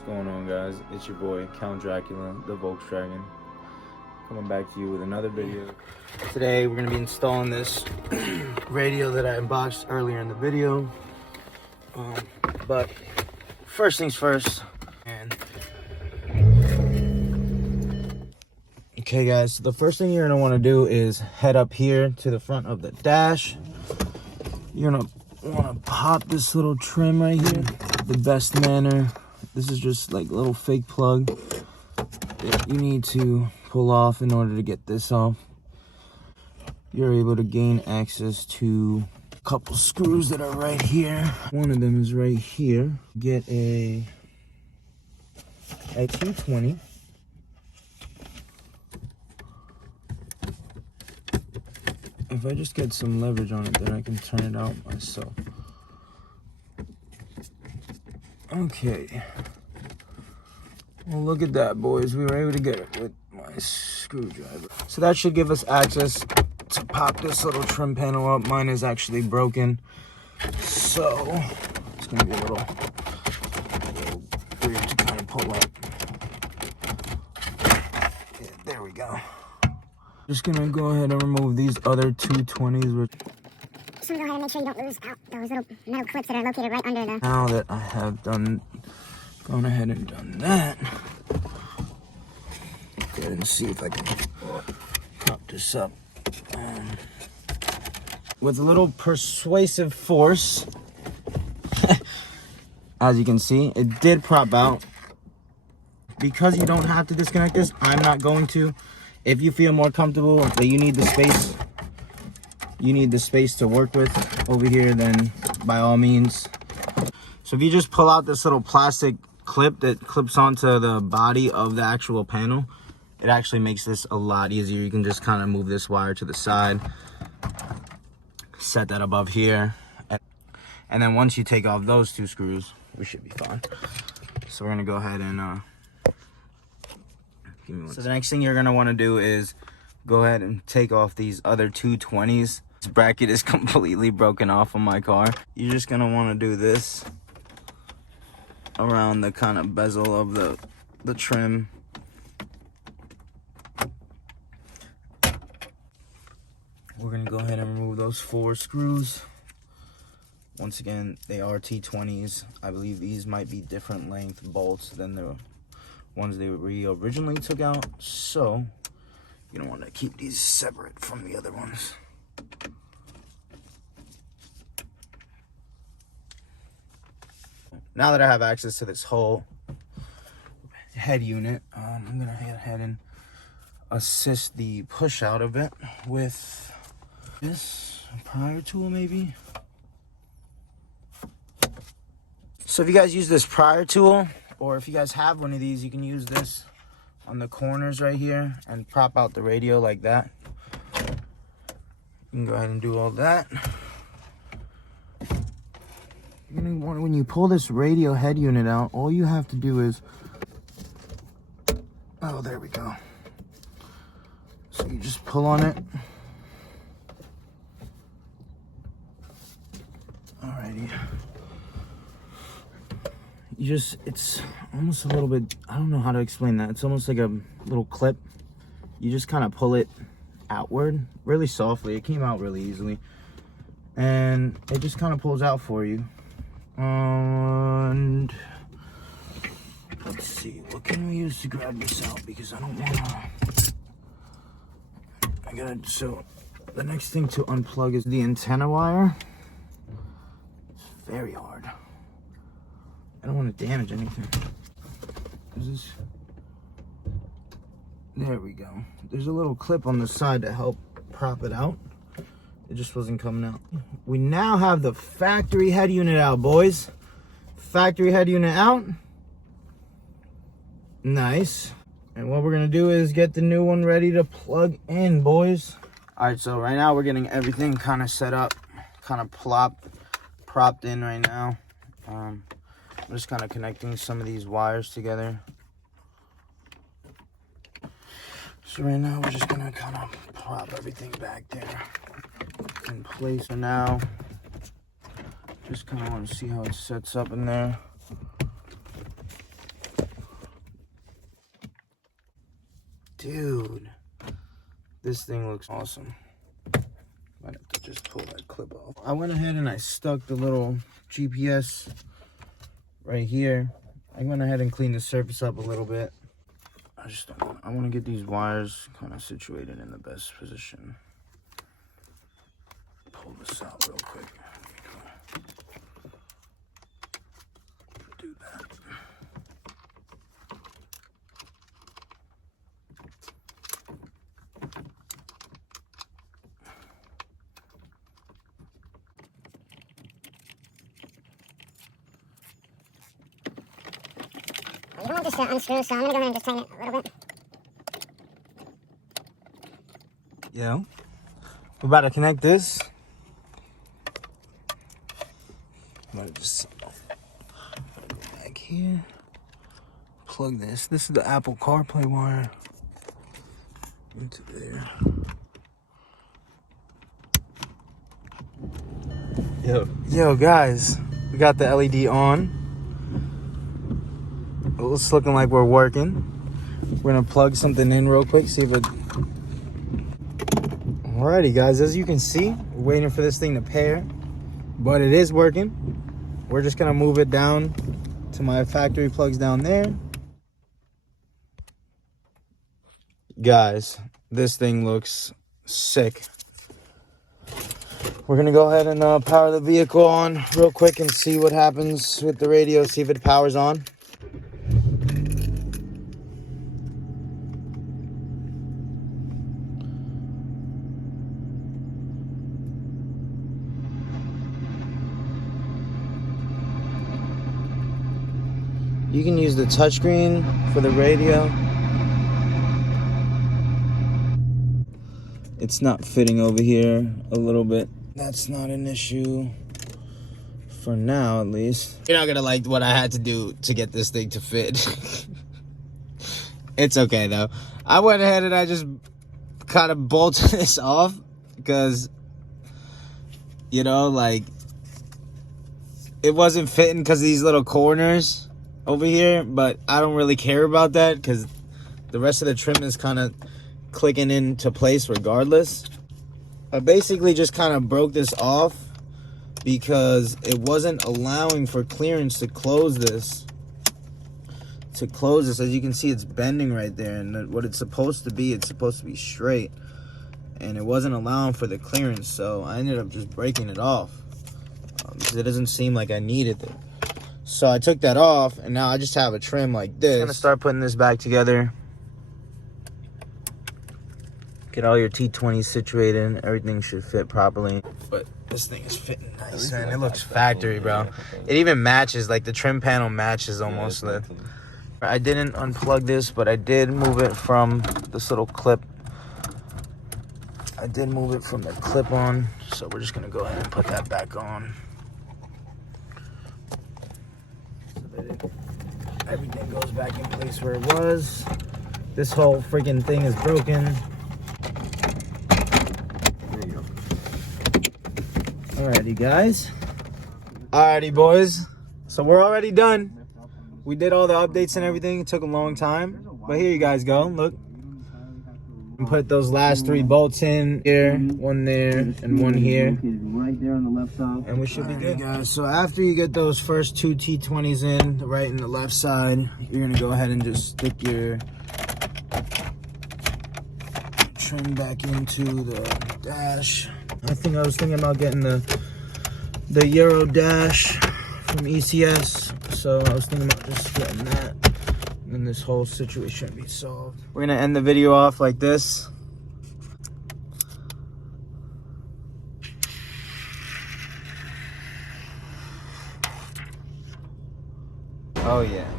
What's going on, guys? It's your boy Count Dracula, the Volkswagen, coming back to you with another video. Today we're going to be installing this radio that I unboxed earlier in the video. But first things first. Okay guys, so the first thing you're going to want to do is head up here to the front of the dash. You're going to want to pop this little trim right here the best manner. This is just like a little fake plug that you need to pull off in order to get this off. You're able to gain access to a couple screws that are right here. One of them is right here. Get a Q-20. If I just get some leverage on it, then I can turn it out myself. Okay. Well, look at that, boys. We were able to get it with my screwdriver. So that should give us access to pop this little trim panel up. Mine is actually broken, so it's gonna be a little weird to kind of pull up. Yeah, there we go. Just gonna go ahead and remove these other 220s. Just want to go ahead and make sure you don't lose out those little metal clips that are located right under the... Now that I have gone ahead and done that, go ahead and see if I can prop this up. With a little persuasive force, as you can see, it did prop out. Because you don't have to disconnect this, I'm not going to. If you feel more comfortable that you need the space to work with over here, then by all means. So if you just pull out this little plastic clip that clips onto the body of the actual panel, it actually makes this a lot easier. You can just kind of move this wire to the side, set that above here, and then once you take off those two screws, we should be fine. So we're gonna go ahead and so the next thing you're gonna want to do is go ahead and take off these other 220s. This bracket is completely broken off on my car. You're just gonna want to do this around the kind of bezel of the trim. We're gonna go ahead and remove those 4 screws. Once again, they are T20s. I believe these might be different length bolts than the ones we originally took out, so you don't want to keep these separate from the other ones. Now that I have access to this whole head unit, I'm gonna head ahead and assist the push out of it with this prior tool, maybe. So if you guys use this prior tool, or if you guys have one of these, you can use this on the corners right here and prop out the radio like that. You can go ahead and do all that. When you pull this radio head unit out, all you have to do is, oh, there we go. So you just pull on it. Alrighty. It's almost a little bit, I don't know how to explain that. It's almost like a little clip. You just kind of pull it outward really softly. It came out really easily. And it just kind of pulls out for you. And let's see, what can we use to grab this out? Because I don't want to, so the next thing to unplug is the antenna wire. It's very hard. I don't want to damage anything. There we go. There's a little clip on the side to help prop it out. It just wasn't coming out. We now have the factory head unit out, boys. Factory head unit out. Nice. And what we're gonna do is get the new one ready to plug in, boys. All right, so right now we're getting everything kind of set up, kind of propped in right now. I'm just kind of connecting some of these wires together. So right now we're just gonna kind of prop everything back there in place. So now, just kind of want to see how it sets up in there. Dude, this thing looks awesome. Might have to just pull that clip off. I went ahead and I stuck the little GPS right here. I went ahead and cleaned the surface up a little bit. I want to get these wires kind of situated in the best position. Pull this out real quick. Do that. You don't want this to unscrew, so I'm gonna go ahead and just tighten it a little bit. Yeah. We're about to connect this. I'm gonna just go back here. Plug this. This is the Apple CarPlay wire into there. Yo, guys, we got the LED on. It's looking like we're working. We're gonna plug something in real quick, see if it. Alrighty, guys, as you can see, we're waiting for this thing to pair, but it is working. We're just gonna move it down to my factory plugs down there. Guys, this thing looks sick. We're gonna go ahead and power the vehicle on real quick and see what happens with the radio, see if it powers on. You can use the touchscreen for the radio. It's not fitting over here a little bit. That's not an issue for now, at least. You're not gonna like what I had to do to get this thing to fit. It's okay though. I went ahead and I just kind of bolted this off because, you know, like, it wasn't fitting because of these little corners over here, but I don't really care about that because the rest of the trim is kind of clicking into place regardless. I basically just kind of broke this off because it wasn't allowing for clearance to close this. As you can see, it's bending right there, and what it's supposed to be straight, and it wasn't allowing for the clearance, so I ended up just breaking it off because it doesn't seem like I needed it. So I took that off, and now I just have a trim like this. I'm gonna start putting this back together. Get all your T20s situated. Everything should fit properly. But this thing is fitting nice, man. It looks factory, bro. It even matches, like the trim panel matches almost. I didn't unplug this, but I did move it from this little clip. I did move it from the clip on. So we're just gonna go ahead and put that back on. Everything goes back in place where it was. This whole freaking thing is broken. There you go. Alrighty, guys. Alrighty, boys. So we're already done. We did all the updates and everything. It took a long time. But here you guys go. Look. And put those last 3 bolts in here, one there, and one here. Right there on the left side. And we should be good, guys. So after you get those first 2 T20s in, the right and the left side, you're gonna go ahead and just stick your trim back into the dash. I was thinking about getting the Euro dash from ECS. So I was thinking about just getting that. And this whole situation should be solved. We're gonna end the video off like this. Oh yeah.